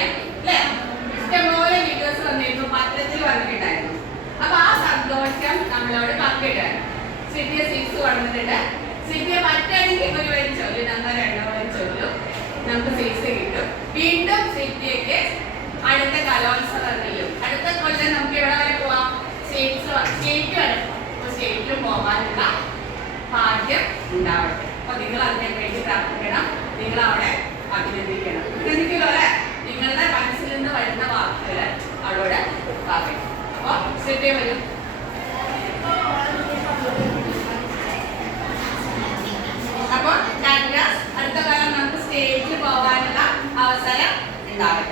ഉണ്ടായിരുന്നു അല്ലേ ഇഷ്ടംപോലെ വീഡിയോസ് വന്നിരുന്നു പത്രത്തിൽ വന്നിട്ടുണ്ടായിരുന്നു. അപ്പൊ ആ സന്തോഷം നമ്മളോട് പങ്കിടാണ് സിറ്റിയെ സിക്സ് വന്നിട്ടുണ്ട് സിറ്റിയെ പറ്റാണെങ്കിൽ ഒരു വരി ചൊല്ലു നമ്മൾ രണ്ടോ വരി ചൊല്ലു നമുക്ക് സിക്സ് കിട്ടും. വീണ്ടും സിറ്റിക്ക് അടുത്ത കലോത്സവങ്ങളിലും അടുത്ത കൊല്ലം നമുക്ക് എവിടെ വരെ പോവാം? സ്റ്റേറ്റ്സ് സ്റ്റേറ്റ് വരെ. സ്റ്റേറ്റിലും പോകാനുള്ള ഭാഗ്യം ഉണ്ടാവട്ടെ. അപ്പൊ നിങ്ങൾ അതിനെ വേണ്ടി പ്രാർത്ഥിക്കണം. വരും അപ്പോൾ അടുത്ത കാലം നമുക്ക് സ്റ്റേജിൽ പോകാനുള്ള അവസരം ഉണ്ടാവും